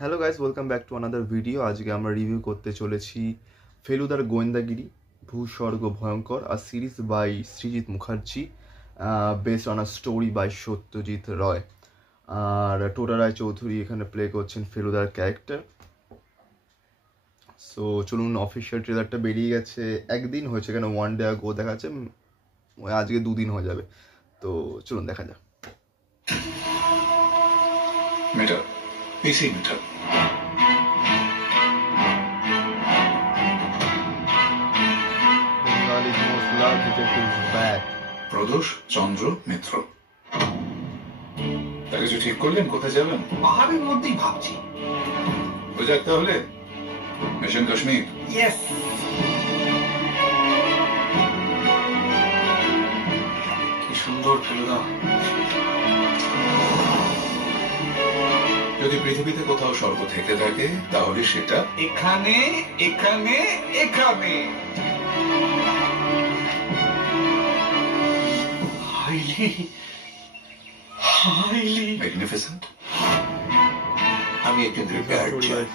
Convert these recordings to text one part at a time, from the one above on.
Hello guys, welcome back to another video. আজকে আমরা review করতে চলেছি ফেলুদার গোয়েন্দাগিরি ভূস্বর্গ ভয়ঙ্কর, আর series by Srijit Mukherjee, based on a story by Satyajit Ray. আর টোটা রায় চৌধুরী এখানে প্লে করছেন ফেলুদার ক্যারেক্টার। সো চলুন, অফিসিয়াল ট্রেলারটা বেরিয়ে গেছে, একদিন হয়েছে, কেন ওয়ান ডে আগো দেখা যাচ্ছে, আজকে 2 দিন হয়ে যাবে। তো চলুন দেখা যাক। Meter. PC meter. Bengali's most loved detective is back. Pradosh চন্দ্র মিত্র। তা কিছু ঠিক করলেন, কোথায় যাবেন? পাহাড়ের মধ্যেই ভাবছি। হয়ে যাক তাহলে মিশন কাশ্মীর। ইয়েস। কি সুন্দর ফেলুদা। যদি পৃথিবীতে কোথাও স্বর্গ থেকে থাকে তাহলে সেটা এখানে এখানে এখানে। Highly highly magnificent. আমি একজন রিটায়ার্ড জাজ,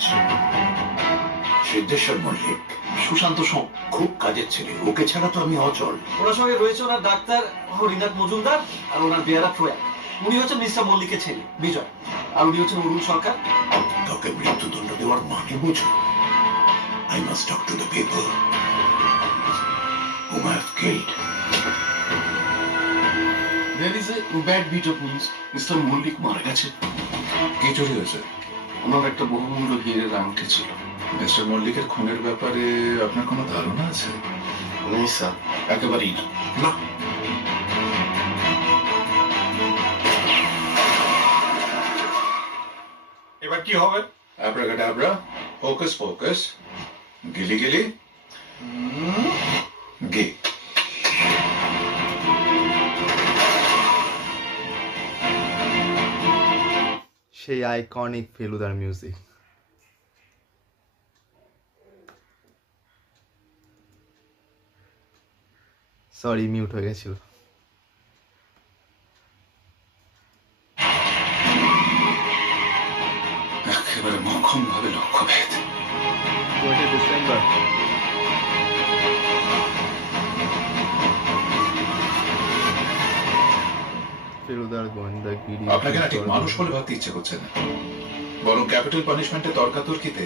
সিদ্ধেশ্বর মল্লিক, সুশান্ত সোম খুব কাজের ছেলে, ওকে ছাড়া তো আমি অচল। ওনার সঙ্গে রয়েছে ওনার ডাক্তার হরিনাথ মজুমদার আর ওনার বেয়ারা প্রয়াগ। উনি হচ্ছেন মিস্টার মল্লিকের ছেলে বিজয়, আর উনি হচ্ছেন অরুণ সরকার। তোকে মৃত্যুদণ্ড দেওয়ার মানে বুঝো? I must talk to the people whom I have killed. There is a bad beat of news. Mr. Mallick মারা গেছে। কি চুরি হয়েছে? ওনার একটা বহুমূল্য হীরের আংটি ছিল। মিস্টার মল্লিকের খুনের ব্যাপারে আপনার কোনো ধারণা আছে? নেই স্যার, একেবারেই না। না, এবার কি হবে? অ্যাব্রাকাডাব্রা, হোকাস পোকাস, গিলি গিলি গে। সেই আইকনিক ফেলুদার মিউজিক। সরি, মিউট হয়ে গেছিল। একেবারে মোক্ষম ভাবে লক্ষ্যভেদ। 20 ডিসেম্বর। ফেলুদার গোয়েন্দাগিরি। আপনাকে না ঠিক মানুষ বলে ভাবতে ইচ্ছে করছে না, বরং ক্যাপিটাল পানিশমেন্টের তর্কাতর্কিতে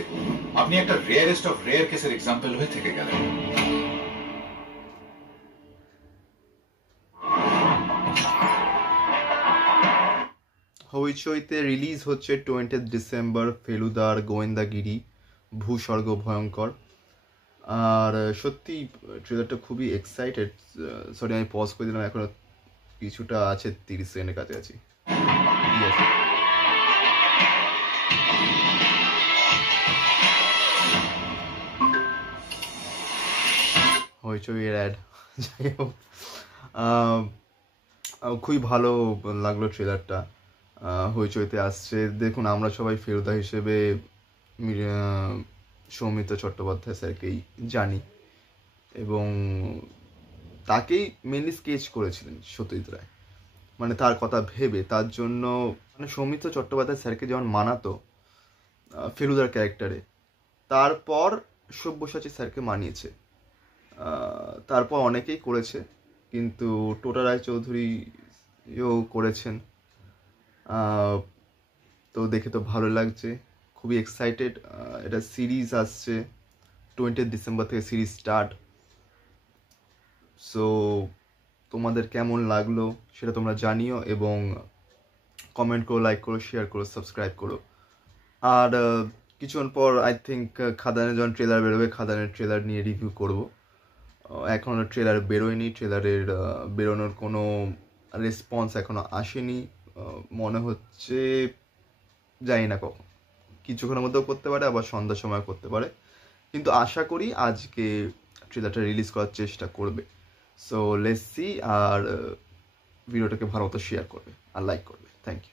আপনি একটা রেয়ারেস্ট অফ রেয়ার কেসের এক্সাম্পল হয়ে থেকে গেলেন। হইচইতে রিলিজ হচ্ছে 20 ডিসেম্বর ফেলুদার গোয়েন্দাগিরি ভূস্বর্গ ভয়ঙ্কর। আর সত্যি ট্রেলারটা খুবই এক্সাইটেড। সরি, আমি পজ করে দিলাম, এখনো কিছুটা আছে, 30 সেকেন্ডের কাছাকাছি। Yes. হইচইয়ের অ্যাড। যাই হোক, খুবই ভালো লাগলো ট্রেলারটা। হইচইতে আসছে। দেখুন, আমরা সবাই ফেলুদা হিসেবে সৌমিত্র চট্টোপাধ্যায় স্যারকেই জানি, এবং তাকেই মেনলি স্কেচ করেছিলেন সত্যজিৎ রায়, মানে তার কথা ভেবে। তার জন্য মানে সৌমিত্র চট্টোপাধ্যায় স্যারকে যেমন মানাতো ফেলুদার ক্যারেক্টারে, তারপর সব্যসাচী স্যারকে মানিয়েছে। তারপর অনেকেই করেছে, কিন্তু টোটা রায় চৌধুরীও করেছেন। তো দেখে তো ভালো লাগছে, খুবই এক্সাইটেড। এটা সিরিজ আসছে 20 ডিসেম্বর থেকে, সিরিজ স্টার্ট। সো তোমাদের কেমন লাগলো সেটা তোমরা জানিও, এবং কমেন্ট করো, লাইক করো, শেয়ার করো, সাবস্ক্রাইব করো। আর কিছুক্ষণ পর আই থিঙ্ক খাদানের যখন ট্রেলার বেরোবে, খাদানের ট্রেলার নিয়ে রিভিউ করব। এখনও ট্রেলার বেরোয়নি, ট্রেলারের বেরোনোর কোনো রেসপন্স এখনও আসেনি। মনে হচ্ছে, জানি না কখন, কিছুক্ষণের মধ্যেও করতে পারে, আবার সন্ধ্যার সময় করতে পারে, কিন্তু আশা করি আজকে ট্রেলারটা রিলিজ করার চেষ্টা করবে। So let's see. আর ভিডিওটাকে ভালো মতো শেয়ার করবে আর লাইক করবে। Thank you.